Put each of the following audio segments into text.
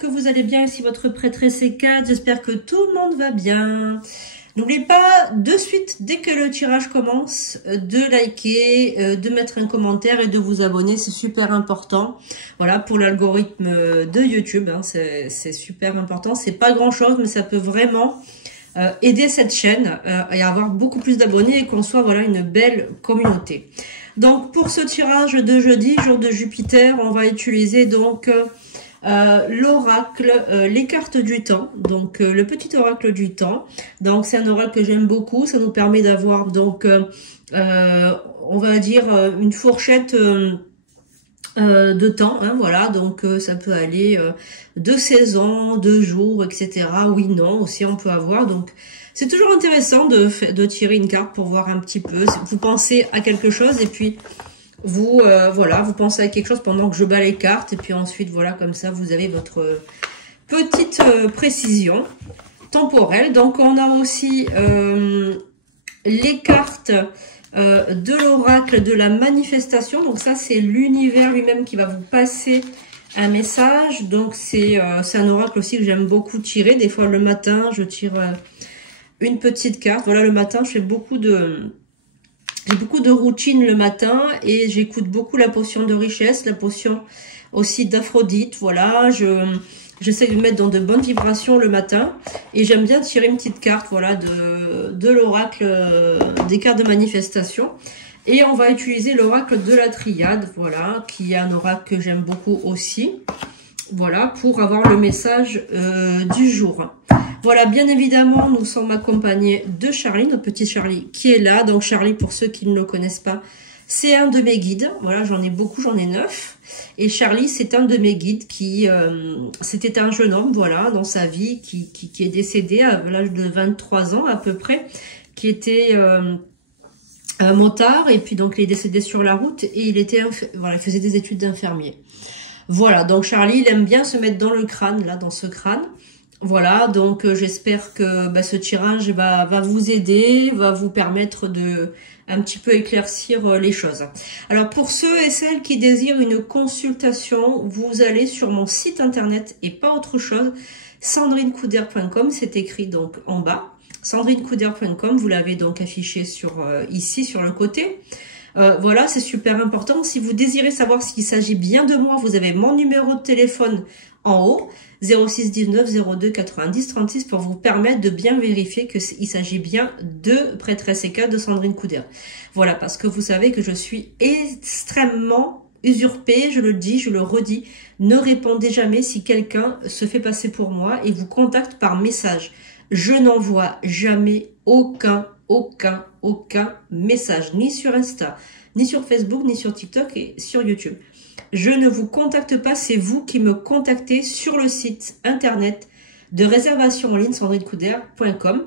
que vous allez bien. Ici votre prêtresse C4, j'espère que tout le monde va bien. N'oubliez pas de suite, dès que le tirage commence, de liker, de mettre un commentaire et de vous abonner, c'est super important. Voilà, pour l'algorithme de YouTube, hein, c'est super important. C'est pas grand chose, mais ça peut vraiment aider cette chaîne et avoir beaucoup plus d'abonnés et qu'on soit voilà une belle communauté. Donc pour ce tirage de jeudi, jour de Jupiter, on va utiliser donc l'oracle, les cartes du temps, donc le petit oracle du temps. Donc c'est un oracle que j'aime beaucoup, ça nous permet d'avoir donc on va dire une fourchette de temps, hein, voilà, donc ça peut aller de saisons, de jours, etc. Oui, non, aussi on peut avoir, donc c'est toujours intéressant de tirer une carte pour voir un petit peu, vous pensez à quelque chose et puis vous, voilà, vous pensez à quelque chose pendant que je bats les cartes et puis ensuite, voilà, comme ça, vous avez votre petite précision temporelle. Donc, on a aussi les cartes de l'oracle de la manifestation. Donc, ça, c'est l'univers lui-même qui va vous passer un message. Donc, c'est un oracle aussi que j'aime beaucoup tirer. Des fois, le matin, je tire une petite carte. Voilà, le matin, je fais beaucoup de... J'ai beaucoup de routine le matin et j'écoute beaucoup la potion de richesse, la potion aussi d'Aphrodite. Voilà, j'essaie de me mettre dans de bonnes vibrations le matin et j'aime bien tirer une petite carte, voilà, de l'oracle des cartes de manifestation. Et on va utiliser l'oracle de la triade, voilà, qui est un oracle que j'aime beaucoup aussi. Voilà, pour avoir le message du jour. Voilà, bien évidemment, nous sommes accompagnés de Charlie, notre petit Charlie qui est là. Donc Charlie, pour ceux qui ne le connaissent pas, c'est un de mes guides. Voilà, j'en ai beaucoup, j'en ai 9. Et Charlie, c'est un de mes guides qui, c'était un jeune homme, voilà, dans sa vie, qui est décédé à l'âge de 23 ans à peu près, qui était motard, et puis donc il est décédé sur la route, et il était, voilà, il faisait des études d'infirmier. Voilà, donc Charlie, il aime bien se mettre dans le crâne, là, dans ce crâne. Voilà, donc j'espère que ce tirage va vous aider, va vous permettre de un petit peu éclaircir les choses. Alors pour ceux et celles qui désirent une consultation, vous allez sur mon site internet et pas autre chose, sandrinecouder.com, c'est écrit donc en bas. sandrinecouder.com, vous l'avez donc affiché sur ici sur le côté. Voilà, c'est super important. Si vous désirez savoir s'il s'agit bien de moi, vous avez mon numéro de téléphone en haut, 06 19 02 90 36, pour vous permettre de bien vérifier qu'il s'agit bien de prêtresse C4 de Sandrine Couder. Voilà, parce que vous savez que je suis extrêmement usurpée, je le dis, je le redis, ne répondez jamais si quelqu'un se fait passer pour moi et vous contacte par message. Je n'envoie jamais aucun message, ni sur Insta, ni sur Facebook, ni sur TikTok et sur YouTube. Je ne vous contacte pas, c'est vous qui me contactez sur le site internet de réservation en ligne sandrinecouder.com.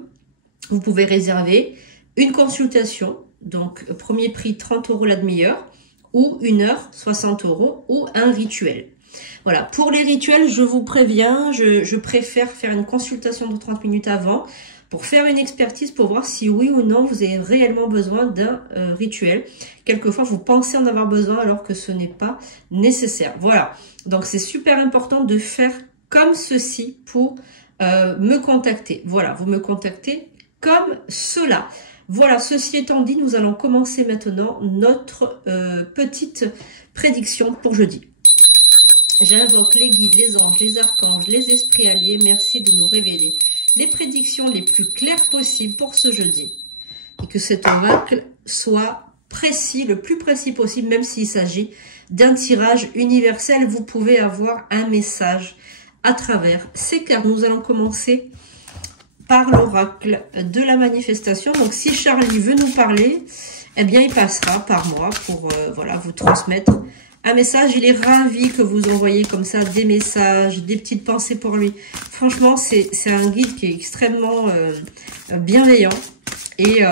Vous pouvez réserver une consultation, donc premier prix 30 € la demi-heure, ou 1 heure 60 € ou un rituel. Voilà, pour les rituels, je vous préviens, je préfère faire une consultation de 30 minutes avant pour faire une expertise pour voir si oui ou non vous avez réellement besoin d'un rituel. Quelquefois, vous pensez en avoir besoin alors que ce n'est pas nécessaire. Voilà, donc c'est super important de faire comme ceci pour me contacter. Voilà, vous me contactez comme cela. Voilà, ceci étant dit, nous allons commencer maintenant notre petite prédiction pour jeudi. J'invoque les guides, les anges, les archanges, les esprits alliés. Merci de nous révéler les prédictions les plus claires possibles pour ce jeudi. Et que cet oracle soit précis, le plus précis possible, même s'il s'agit d'un tirage universel. Vous pouvez avoir un message à travers ces cartes. Nous allons commencer par l'oracle de la manifestation. Donc si Charlie veut nous parler, eh bien il passera par moi pour voilà, vous transmettre un message. Il est ravi que vous envoyez comme ça des messages, des petites pensées pour lui. Franchement, c'est un guide qui est extrêmement bienveillant. Et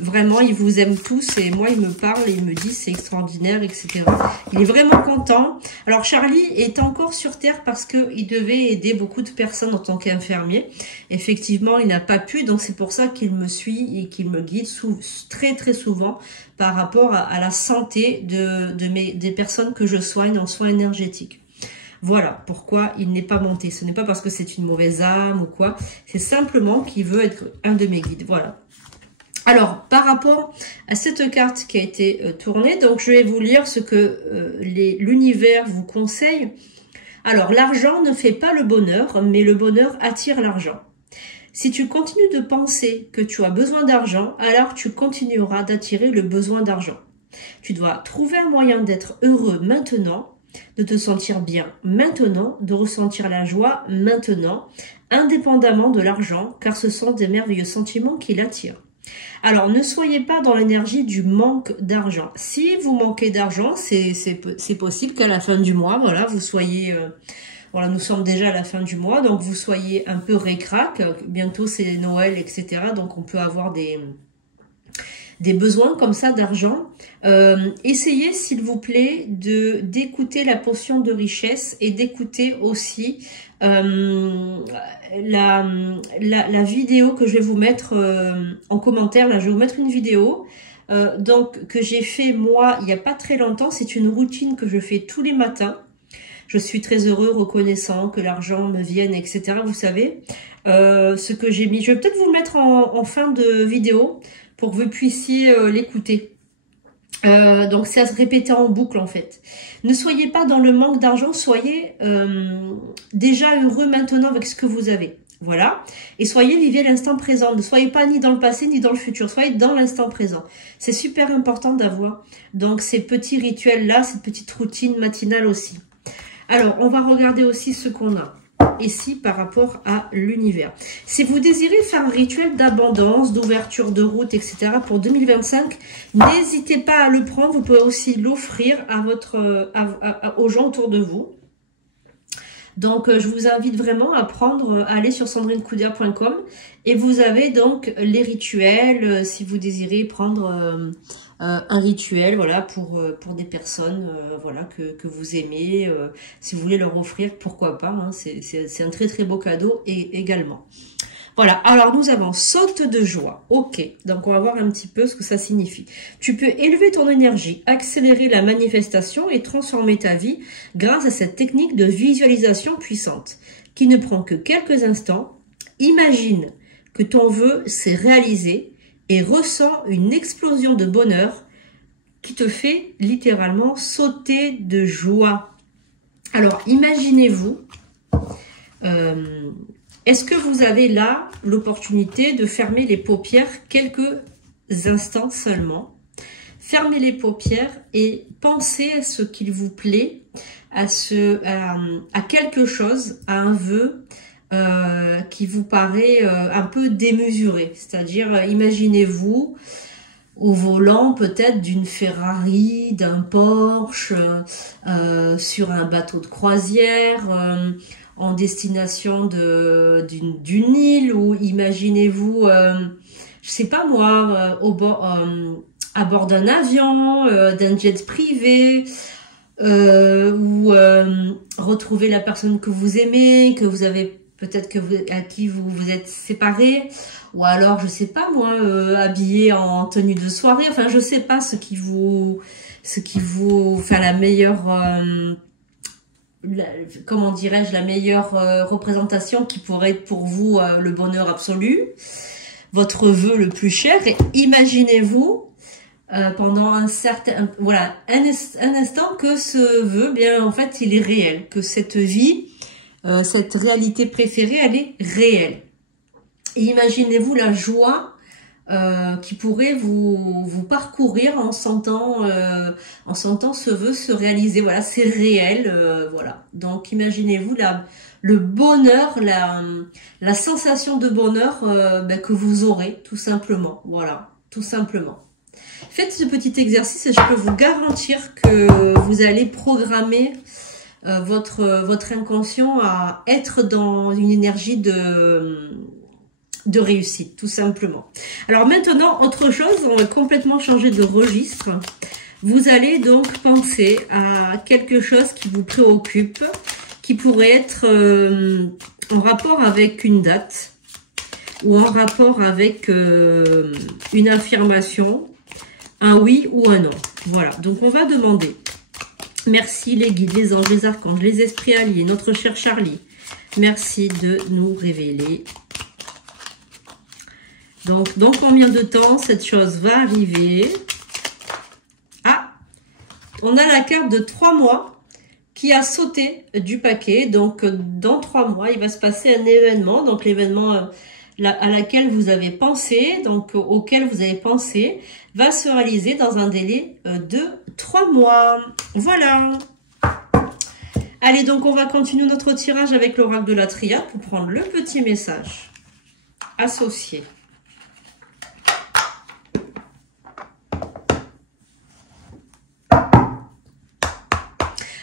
vraiment, il vous aime tous. Et moi, il me parle et il me dit c'est extraordinaire, etc. Il est vraiment content. Alors, Charlie est encore sur Terre parce qu'il devait aider beaucoup de personnes en tant qu'infirmier. Effectivement, il n'a pas pu. Donc, c'est pour ça qu'il me suit et qu'il me guide très souvent par rapport à la santé des personnes que je soigne en soins énergétiques. Voilà pourquoi il n'est pas monté. Ce n'est pas parce que c'est une mauvaise âme ou quoi. C'est simplement qu'il veut être un de mes guides. Voilà. Alors, par rapport à cette carte qui a été tournée, donc je vais vous lire ce que l'univers vous conseille. Alors, l'argent ne fait pas le bonheur, mais le bonheur attire l'argent. Si tu continues de penser que tu as besoin d'argent, alors tu continueras d'attirer le besoin d'argent. Tu dois trouver un moyen d'être heureux maintenant, de te sentir bien maintenant, de ressentir la joie maintenant, indépendamment de l'argent, car ce sont des merveilleux sentiments qui l'attirent. Alors, ne soyez pas dans l'énergie du manque d'argent. Si vous manquez d'argent, c'est possible qu'à la fin du mois, voilà, vous soyez... voilà, nous sommes déjà à la fin du mois, donc vous soyez un peu ric-rac. Bientôt, c'est Noël, etc. Donc, on peut avoir des besoins comme ça d'argent. Essayez, s'il vous plaît, d'écouter la potion de richesse et d'écouter aussi la vidéo que je vais vous mettre en commentaire. Là, je vais vous mettre une vidéo donc que j'ai fait moi il n'y a pas très longtemps. C'est une routine que je fais tous les matins. Je suis très heureux, reconnaissant que l'argent me vienne, etc. Vous savez, ce que j'ai mis. Je vais peut-être vous le mettre en fin de vidéo pour que vous puissiez l'écouter. Donc, c'est à se répéter en boucle, en fait. Ne soyez pas dans le manque d'argent, soyez déjà heureux maintenant avec ce que vous avez. Voilà. Et vivez l'instant présent. Ne soyez pas ni dans le passé, ni dans le futur. Soyez dans l'instant présent. C'est super important d'avoir donc ces petits rituels-là, cette petite routine matinale aussi. Alors, on va regarder aussi ce qu'on a ici par rapport à l'univers. Si vous désirez faire un rituel d'abondance, d'ouverture de route, etc. pour 2025, n'hésitez pas à le prendre. Vous pouvez aussi l'offrir aux gens autour de vous. Donc, je vous invite vraiment à aller sur sandrinecoudert.com et vous avez donc les rituels si vous désirez prendre un rituel, voilà, pour des personnes, voilà, que vous aimez. Si vous voulez leur offrir, pourquoi pas, hein, c'est un très très beau cadeau également. Voilà, alors nous avons saute de joie. Ok, donc on va voir un petit peu ce que ça signifie. Tu peux élever ton énergie, accélérer la manifestation et transformer ta vie grâce à cette technique de visualisation puissante qui ne prend que quelques instants. Imagine que ton vœu s'est réalisé et ressens une explosion de bonheur qui te fait littéralement sauter de joie. Alors, imaginez-vous... est-ce que vous avez là l'opportunité de fermer les paupières quelques instants seulement? Fermez les paupières et pensez à ce qu'il vous plaît, à quelque chose, à un vœu qui vous paraît un peu démesuré. C'est-à-dire, imaginez-vous au volant peut-être d'une Ferrari, d'un Porsche, sur un bateau de croisière, en destination d'une île, ou imaginez-vous, je sais pas moi, à bord d'un avion, d'un jet privé, ou retrouver la personne que vous aimez, que vous avez peut-être à qui vous êtes séparés, ou alors je sais pas moi, habillé en tenue de soirée, enfin je sais pas ce qui vous fait la meilleure comment dirais-je, la meilleure représentation qui pourrait être pour vous le bonheur absolu, votre vœu le plus cher. Et imaginez-vous pendant un instant que ce vœu, bien en fait, il est réel, que cette vie, cette réalité préférée, elle est réelle. Et imaginez-vous la joie qui pourrait vous parcourir en sentant ce vœu se réaliser. Voilà, c'est réel. Voilà. Donc imaginez-vous le bonheur, la sensation de bonheur que vous aurez, tout simplement. Voilà, tout simplement. Faites ce petit exercice et je peux vous garantir que vous allez programmer votre inconscient à être dans une énergie de réussite, tout simplement. Alors maintenant, autre chose, on va complètement changer de registre. Vous allez donc penser à quelque chose qui vous préoccupe, qui pourrait être en rapport avec une date ou en rapport avec une affirmation, un oui ou un non. Voilà, donc on va demander. Merci les guides, les anges, les archanges, les esprits alliés, notre cher Charlie. Merci de nous révéler. Donc, dans combien de temps cette chose va arriver? Ah, on a la carte de 3 mois qui a sauté du paquet. Donc, dans 3 mois, il va se passer un événement. Donc, l'événement à laquelle vous avez pensé, donc auquel vous avez pensé, va se réaliser dans un délai de 3 mois. Voilà. Allez, donc on va continuer notre tirage avec l'oracle de la triade pour prendre le petit message associé.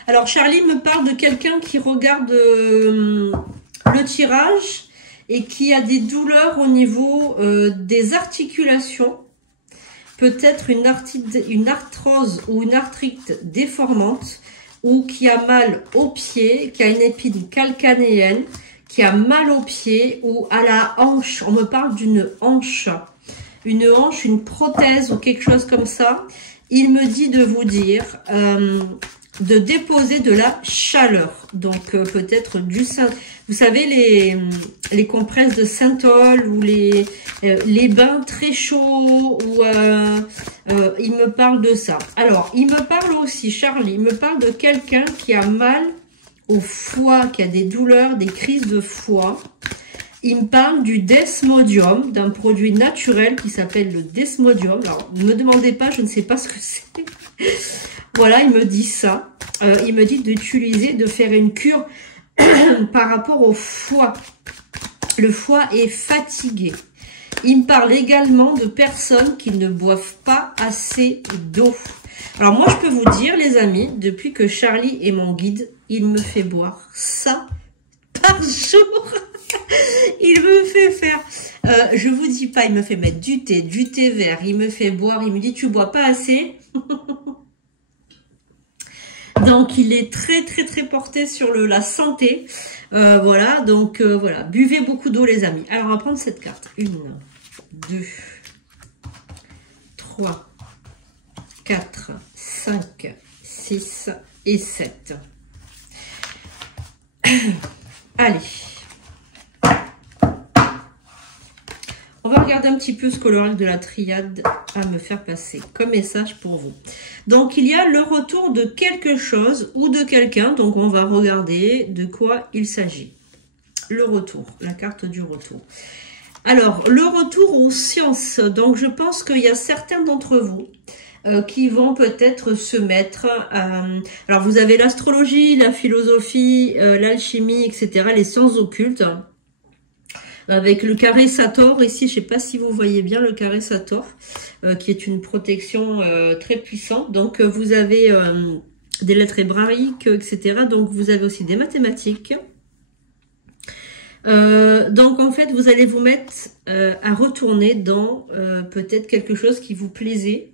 Alors, Charlie me parle de quelqu'un qui regarde le tirage et qui a des douleurs au niveau des articulations. Peut-être une arthrose ou une arthrite déformante, ou qui a mal au pied, qui a une épine calcanéenne, qui a mal au pied ou à la hanche. On me parle d'une hanche, une prothèse ou quelque chose comme ça. Il me dit de vous dire de déposer de la chaleur. Donc peut-être du sein. Vous savez les compresses de Saint-Ol ou les bains très chauds ou il me parle de ça. Alors il me parle aussi, Charlie, il me parle de quelqu'un qui a mal au foie, qui a des douleurs, des crises de foie. Il me parle du Desmodium, d'un produit naturel qui s'appelle le Desmodium. Alors, ne me demandez pas, je ne sais pas ce que c'est. Voilà, il me dit ça. Il me dit d'utiliser, de faire une cure par rapport au foie. Le foie est fatigué. Il me parle également de personnes qui ne boivent pas assez d'eau. Alors, moi, je peux vous dire, les amis, depuis que Charlie est mon guide, il me fait boire ça par jour. Il me fait faire, je vous dis pas, il me fait mettre du thé vert, il me fait boire, il me dit tu bois pas assez. Donc il est très porté sur la santé. Voilà, donc voilà, buvez beaucoup d'eau les amis. Alors on va prendre cette carte. 1, 2, 3, 4, 5, 6 et 7. Allez. On va regarder un petit peu ce que l'oracle de la triade a à me faire passer comme message pour vous. Donc, il y a le retour de quelque chose ou de quelqu'un. Donc, on va regarder de quoi il s'agit. Le retour, la carte du retour. Alors, le retour aux sciences. Donc, je pense qu'il y a certains d'entre vous qui vont peut-être se mettre... alors, vous avez l'astrologie, la philosophie, l'alchimie, etc., les sciences occultes. Avec le carré Sator, ici, je ne sais pas si vous voyez bien le carré Sator, qui est une protection très puissante. Donc, vous avez des lettres hébraïques, etc. Donc, vous avez aussi des mathématiques. Donc, en fait, vous allez vous mettre à retourner dans peut-être quelque chose qui vous plaisait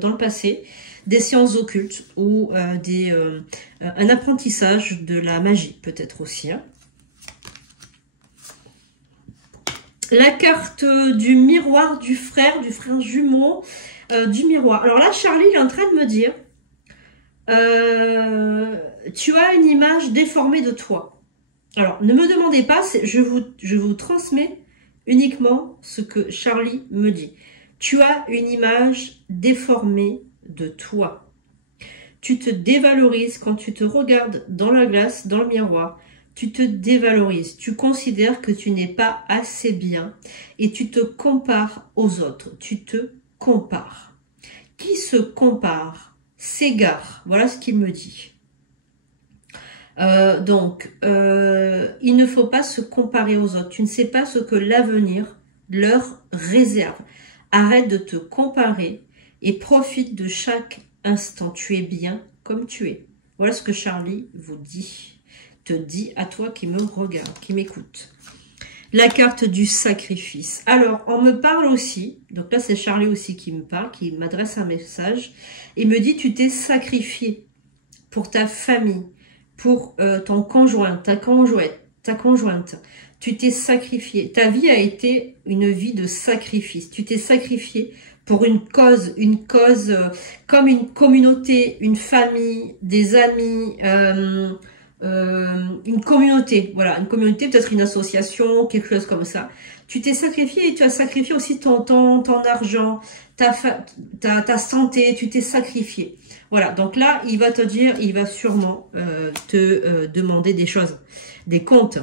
dans le passé, des sciences occultes ou un apprentissage de la magie, peut-être aussi, hein. La carte du miroir du frère jumeau du miroir. Alors là, Charlie il est en train de me dire, tu as une image déformée de toi. Alors, ne me demandez pas, je vous transmets uniquement ce que Charlie me dit. Tu as une image déformée de toi. Tu te dévalorises quand tu te regardes dans la glace, dans le miroir. Tu te dévalorises, tu considères que tu n'es pas assez bien et tu te compares aux autres, tu te compares. Qui se compare s'égare, voilà ce qu'il me dit. Donc, il ne faut pas se comparer aux autres, tu ne sais pas ce que l'avenir leur réserve. Arrête de te comparer et profite de chaque instant, tu es bien comme tu es. Voilà ce que Charlie vous dit. Te dit à toi qui me regarde, qui m'écoute. La carte du sacrifice. Alors, on me parle aussi, donc là c'est Charlie aussi qui me parle, qui m'adresse un message, et me dit tu t'es sacrifié pour ta famille, pour ton conjoint, ta conjointe. Tu t'es sacrifié. Ta vie a été une vie de sacrifice. Tu t'es sacrifié pour une cause comme une communauté, une famille, des amis, une communauté. Voilà, une communauté, peut-être une association, quelque chose comme ça. Tu t'es sacrifié et tu as sacrifié aussi ton argent, ta santé, tu t'es sacrifié. Voilà, donc là, il va te dire, il va sûrement te demander des choses, des comptes.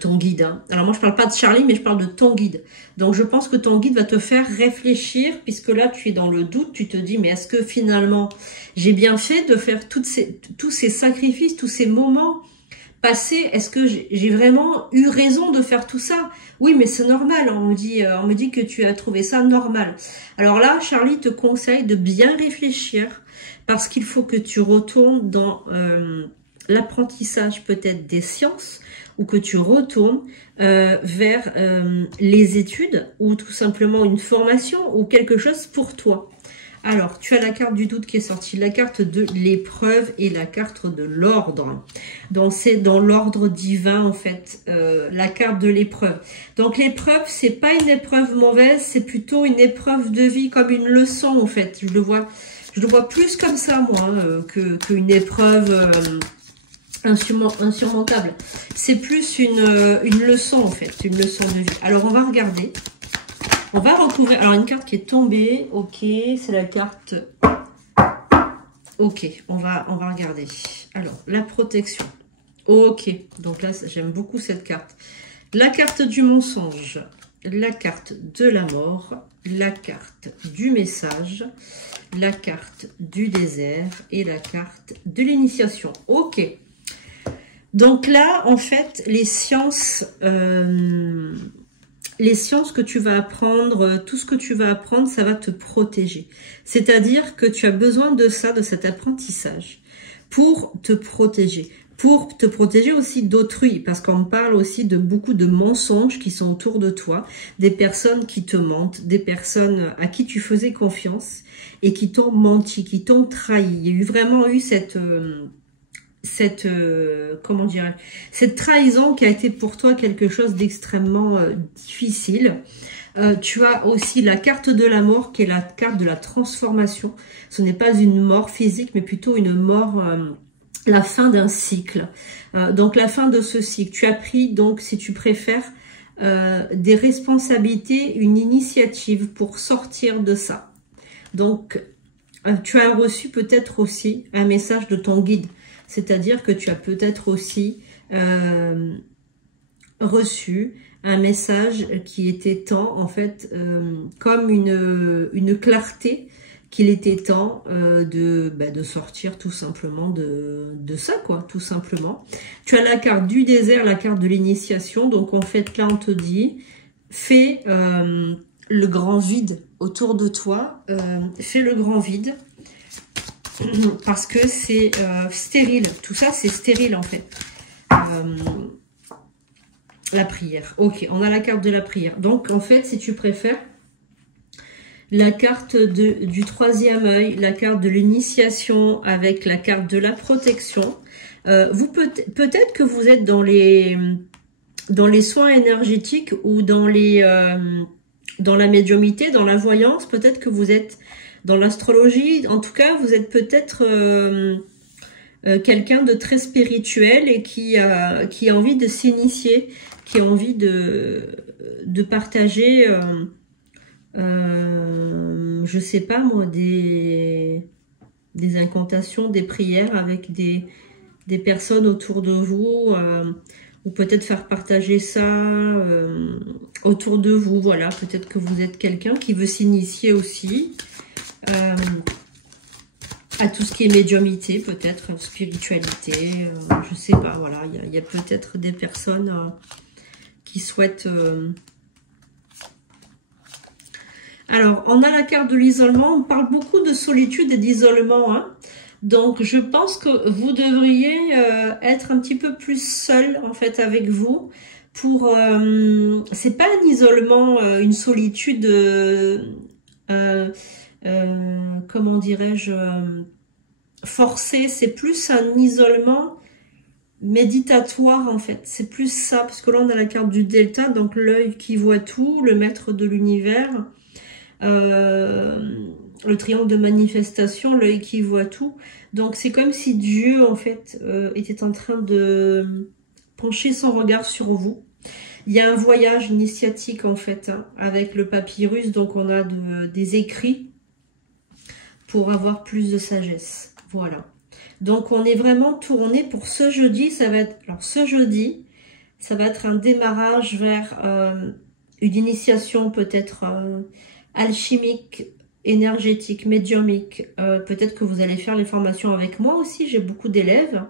Ton guide. Hein. Alors moi je parle pas de Charlie, mais je parle de ton guide. Donc je pense que ton guide va te faire réfléchir, puisque là tu es dans le doute, tu te dis mais est-ce que finalement j'ai bien fait de faire tous ces sacrifices, tous ces moments passés, est-ce que j'ai vraiment eu raison de faire tout ça? Oui, mais c'est normal, on me dit que tu as trouvé ça normal. Alors là, Charlie te conseille de bien réfléchir, parce qu'il faut que tu retournes dans l'apprentissage peut-être des sciences, ou que tu retournes vers les études, ou tout simplement une formation, ou quelque chose pour toi. Alors, tu as la carte du doute qui est sortie, la carte de l'épreuve et la carte de l'ordre. Donc, c'est dans l'ordre divin, en fait, la carte de l'épreuve. Donc, l'épreuve, c'est pas une épreuve mauvaise, c'est plutôt une épreuve de vie, comme une leçon, en fait. Je le vois plus comme ça, moi, qu'une épreuve... insurmontable. C'est plus une leçon en fait, une leçon de vie. Alors on va regarder. On va recouvrir. Alors une carte qui est tombée. Ok, c'est la carte. Ok, on va regarder. Alors la protection. Ok, donc là j'aime beaucoup cette carte. La carte du mensonge, la carte de la mort, la carte du message, la carte du désert et la carte de l'initiation. Ok. Donc là, en fait, les sciences que tu vas apprendre, tout ce que tu vas apprendre, ça va te protéger. C'est-à-dire que tu as besoin de ça, de cet apprentissage, pour te protéger aussi d'autrui, parce qu'on parle aussi de beaucoup de mensonges qui sont autour de toi, des personnes qui te mentent, des personnes à qui tu faisais confiance et qui t'ont menti, qui t'ont trahi. Il y a eu vraiment cette trahison qui a été pour toi quelque chose d'extrêmement difficile. Tu as aussi la carte de la mort qui est la carte de la transformation. Ce n'est pas une mort physique mais plutôt une mort, la fin d'un cycle. Donc la fin de ce cycle. Tu as pris donc, si tu préfères, des responsabilités, une initiative pour sortir de ça. Donc tu as reçu peut-être aussi un message de ton guide. C'est-à-dire que tu as peut-être aussi reçu un message qui était temps, en fait, comme une clarté, qu'il était temps de sortir tout simplement de ça, quoi, tout simplement. Tu as la carte du désert, la carte de l'initiation. Donc, en fait, là, on te dit, fais le grand vide autour de toi, fais le grand vide. Parce que c'est stérile. Tout ça, c'est stérile, en fait. La prière. Ok, on a la carte de la prière. Donc, en fait, si tu préfères, la carte du troisième œil, la carte de l'initiation avec la carte de la protection. Peut-être que vous êtes dans les soins énergétiques ou dans la médiumnité, dans la voyance. Peut-être que vous êtes dans l'astrologie. En tout cas, vous êtes peut-être quelqu'un de très spirituel et qui a envie de s'initier, qui a envie de partager, je sais pas moi, des incantations, des prières avec des personnes autour de vous, ou peut-être faire partager ça autour de vous. Voilà, peut-être que vous êtes quelqu'un qui veut s'initier aussi à tout ce qui est médiumité, peut-être spiritualité, je sais pas, voilà, il y a peut-être des personnes qui souhaitent... Alors, on a la carte de l'isolement, on parle beaucoup de solitude et d'isolement, hein. Donc, je pense que vous devriez être un petit peu plus seul, en fait, avec vous, pour... c'est pas un isolement, une solitude... comment dirais-je, forcé, c'est plus un isolement méditatoire en fait. C'est plus ça, parce que là on a la carte du delta, donc l'œil qui voit tout, le maître de l'univers, le triangle de manifestation, l'œil qui voit tout. Donc c'est comme si Dieu en fait était en train de pencher son regard sur vous. Il y a un voyage initiatique en fait hein, avec le papyrus, donc on a des écrits pour avoir plus de sagesse. Voilà. Donc on est vraiment tourné pour ce jeudi. Ça va être, alors ce jeudi, ça va être un démarrage vers une initiation peut-être alchimique, énergétique, médiumique. Peut-être que vous allez faire les formations avec moi aussi. J'ai beaucoup d'élèves.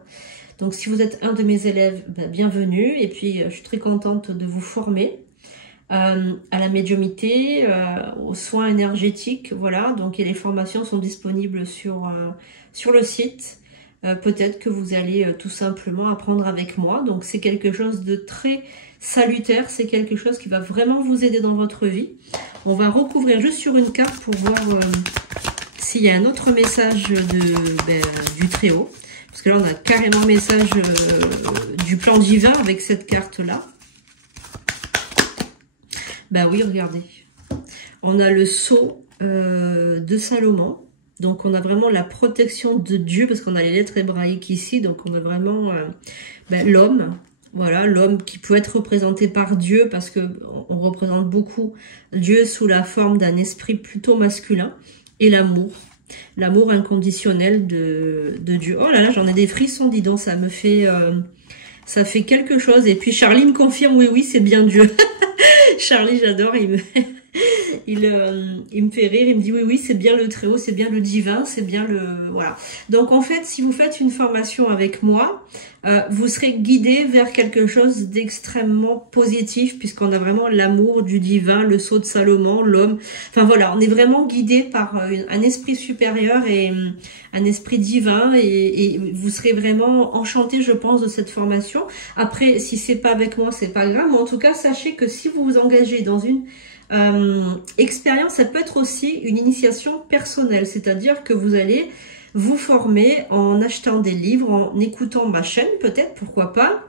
Donc si vous êtes un de mes élèves, ben, bienvenue. Et puis je suis très contente de vous former à la médiumité, aux soins énergétiques. Voilà. Donc et les formations sont disponibles sur le site. Peut-être que vous allez tout simplement apprendre avec moi. Donc c'est quelque chose de très salutaire, c'est quelque chose qui va vraiment vous aider dans votre vie. On va recouvrir juste sur une carte pour voir s'il y a un autre message du Très-Haut. Parce que là on a carrément un message du plan divin avec cette carte-là. Bah oui, regardez. On a le sceau de Salomon. Donc on a vraiment la protection de Dieu, parce qu'on a les lettres hébraïques ici, donc on a vraiment l'homme, voilà, l'homme qui peut être représenté par Dieu, parce que on représente beaucoup Dieu sous la forme d'un esprit plutôt masculin, et l'amour inconditionnel de Dieu. Oh là là, j'en ai des frissons, dis donc, ça me fait, ça fait quelque chose. Et puis Charlie me confirme, oui, c'est bien Dieu. Charlie, j'adore, il me fait rire, il me dit oui, c'est bien le Très-Haut, c'est bien le divin, c'est bien le... Voilà. Donc en fait, si vous faites une formation avec moi, vous serez guidé vers quelque chose d'extrêmement positif, puisqu'on a vraiment l'amour du divin, le sceau de Salomon, l'homme. Enfin voilà, on est vraiment guidé par un esprit supérieur et un esprit divin, et vous serez vraiment enchanté, je pense, de cette formation. Après, si c'est pas avec moi, c'est pas grave, mais en tout cas, sachez que si vous vous engagez dans une expérience, ça peut être aussi une initiation personnelle, c'est-à-dire que vous allez vous former en achetant des livres, en écoutant ma chaîne peut-être, pourquoi pas,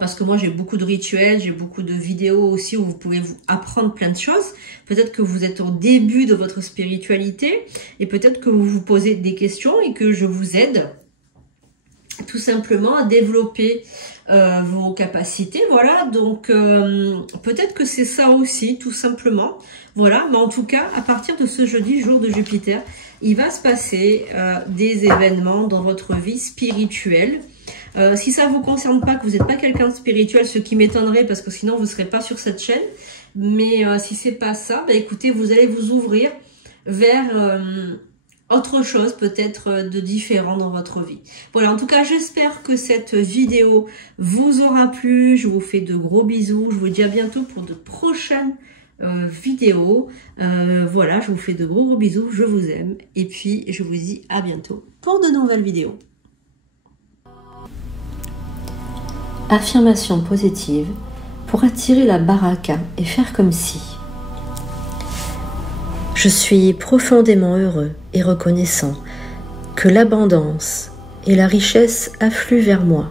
parce que moi j'ai beaucoup de rituels, j'ai beaucoup de vidéos aussi où vous pouvez vous apprendre plein de choses. Peut-être que vous êtes au début de votre spiritualité et peut-être que vous vous posez des questions et que je vous aide tout simplement à développer vos capacités, voilà. Donc peut-être que c'est ça aussi, tout simplement, voilà. Mais en tout cas, à partir de ce jeudi, jour de Jupiter, il va se passer des événements dans votre vie spirituelle. Si ça vous concerne pas, que vous n'êtes pas quelqu'un de spirituel, ce qui m'étonnerait, parce que sinon vous ne serez pas sur cette chaîne, mais si c'est pas ça, bah écoutez, vous allez vous ouvrir vers autre chose peut-être de différent dans votre vie. Voilà, en tout cas, j'espère que cette vidéo vous aura plu. Je vous fais de gros bisous. Je vous dis à bientôt pour de prochaines vidéos. Voilà, je vous fais de gros bisous. Je vous aime. Et puis, je vous dis à bientôt pour de nouvelles vidéos. Affirmation positive pour attirer la baraka et faire comme si. Je suis profondément heureux et reconnaissant que l'abondance et la richesse affluent vers moi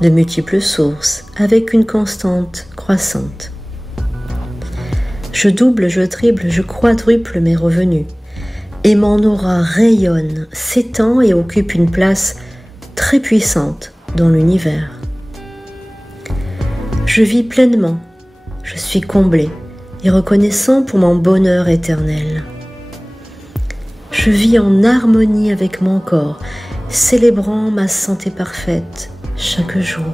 de multiples sources avec une constante croissante. Je double, je triple, je quadruple mes revenus et mon aura rayonne, s'étend et occupe une place très puissante dans l'univers. Je vis pleinement, je suis comblé et reconnaissant pour mon bonheur éternel. Je vis en harmonie avec mon corps, célébrant ma santé parfaite chaque jour.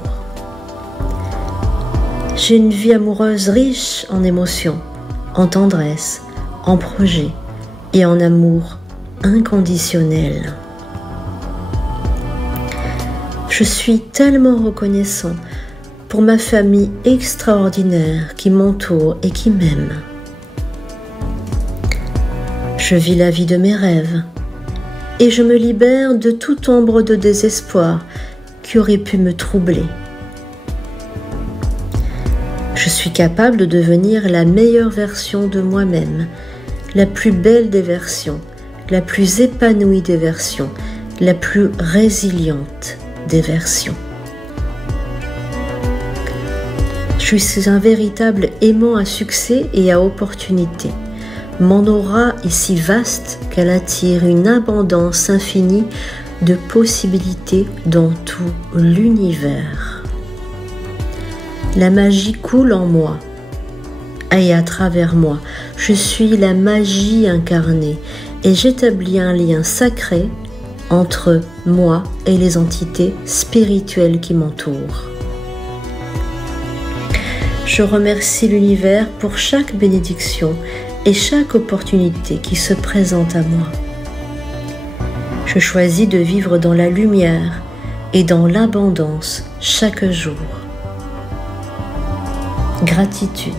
J'ai une vie amoureuse riche en émotions, en tendresse, en projets et en amour inconditionnel. Je suis tellement reconnaissant pour ma famille extraordinaire qui m'entoure et qui m'aime. Je vis la vie de mes rêves et je me libère de toute ombre de désespoir qui aurait pu me troubler. Je suis capable de devenir la meilleure version de moi-même, la plus belle des versions, la plus épanouie des versions, la plus résiliente des versions. Je suis un véritable aimant à succès et à opportunité. Mon aura est si vaste qu'elle attire une abondance infinie de possibilités dans tout l'univers. La magie coule en moi et à travers moi. Je suis la magie incarnée et j'établis un lien sacré entre moi et les entités spirituelles qui m'entourent. Je remercie l'univers pour chaque bénédiction et chaque opportunité qui se présente à moi. Je choisis de vivre dans la lumière et dans l'abondance chaque jour. Gratitude.